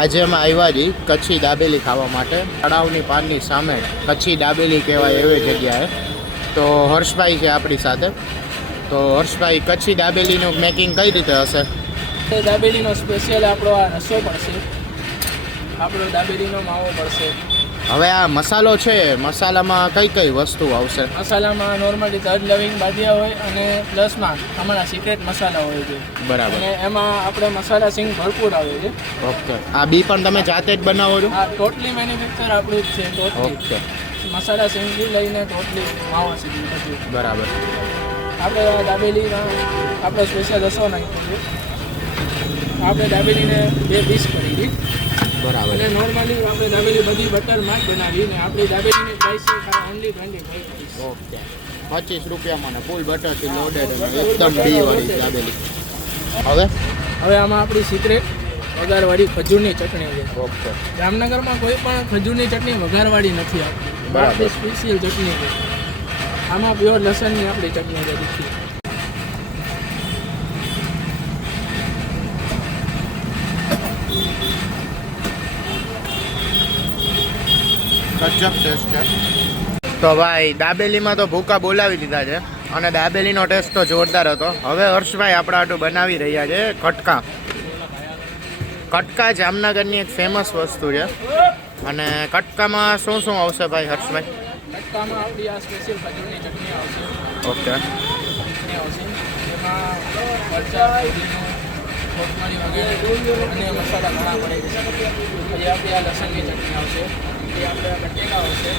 આજે અમે આવ્યા છીએ કચ્છી દાબેલી ખાવા માટે. તળાવની પારની સામે કચ્છી દાબેલી કહેવાય એવી જગ્યાએ. તો હર્ષભાઈ છે આપણી સાથે. તો હર્ષભાઈ, કચ્છી દાબેલીનું મેકિંગ કઈ રીતે હશે? દાબેલીનો સ્પેશિયલ આપણો આ રસો પડશે, આપણો દાબેલીનો માવો પડશે. હવે આ મસાલો છે, મસાલામાં કઈ કઈ વસ્તુ આવશે? મસાલામાં નોર્મલી તજ લવિંગ બાંધ્યા હોય અને પ્લસમાં અમારા સિક્રેટ મસાલા હોય છે. બરાબર. અને એમાં આપણે મસાલા સિંગ ભરપૂર આવે છે. ઓકે. આ બી પણ તમે જાતે જ બનાવો છો? આ ટોટલી મેન્યુફેક્ચર આપણું જ છે. ટોટલી. ઓકે. મસાલા સિંગથી લઈને ટોટલી માવા સુધી બધું. બરાબર. આપણે દાબેલીમાં આપણો સ્પેશિયલ રસો નાખ્યો છે. આપણે દાબેલીને 2 પીસ કરી દીધી. બરાબર. અને નોર્મલી આપણે દાબેલી બધી બટરમાં જ બનાવી ને આપણી દાબેલીની પ્રાઇસ છે ઓનલી 25 રૂપીસ. ઓકે. 25 રૂપિયામાં ને ફૂલ બટરથી લોડેડ અને એકદમ ઘી વાળી દાબેલી. હવે આમાં આપણી સિક્રેટ વઘારવાળી ખજૂરની ચટણી છે. ઓકે. જામનગરમાં કોઈ પણ ખજૂરની ચટણી વઘારવાળી નથી આપતી. બરાબર. સ્પેશિયલ ચટણી છે. આમાં પ્યોર લસણની આપણી ચટણી છે. દીખી ગજબ ટેસ્ટ છે. તો ભાઈ, દાબેલીમાં તો ભૂકા બોલાવી દીધા છે અને દાબેલીનો ટેસ્ટ તો જોરદાર હતો. હવે હર્ષભાઈ આપણા હાટું બનાવી રહ્યા છે કટકા. કટકા જામનગરની એક ફેમસ વસ્તુ છે. અને કટકામાં શું શું આવશે ભાઈ હર્ષભાઈ? કટકામાં આપણી આ સ્પેશિયલ ખજૂરની ચટણી આવશે. ઓકે. ચટણી આવશે એમાં મરચાં, કોથમરી વગેરે અને મસાલા ઘણા પડે છે. પછી આપણી આ લસણની ચટણી આવશે. એ આપણે બટેકા આવશે.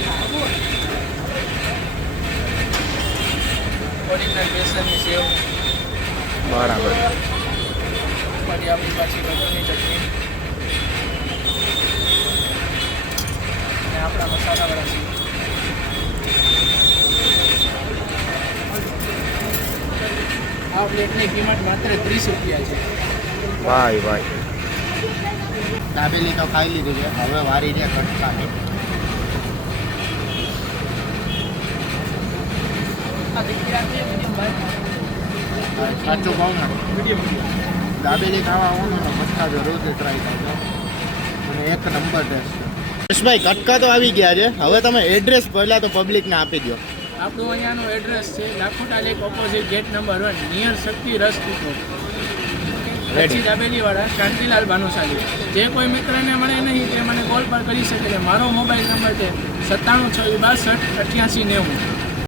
ઓરિજિનલ બેસનની સેવ. બરાબર. પછી આપણી પાછી ખજૂરની ચટણી અને આપણા મસાલાવાળા સેવ. આ પ્લેટની કિંમત માત્ર 30 રૂપિયા છે. ભાઈ દાબેલી તો ખાઈ લીધી છે. હવે વારી છે કટકાની. સાચું કહું ને, દાબેલી ખાવા આવું ને કટકા જરૂરથી ટ્રાય કરજો અને એક નંબર ટેસ્ટ છે. હર્ષભાઈ, કટકા તો આવી ગયા છે. હવે તમે એડ્રેસ પહેલાં તો પબ્લિકને આપી દો. આપણું અહીંયાનું એડ્રેસ છે Lakhota lake opposite gate number 1 near Shakti Ras depot. Kutchi દાબેલીવાળા શાંતિલાલ ભાનુશાલી. જે કોઈ મિત્રને મળે નહીં તે મને કોલ પર કરી શકે છે. મારો મોબાઈલ નંબર છે 97 662 88 90.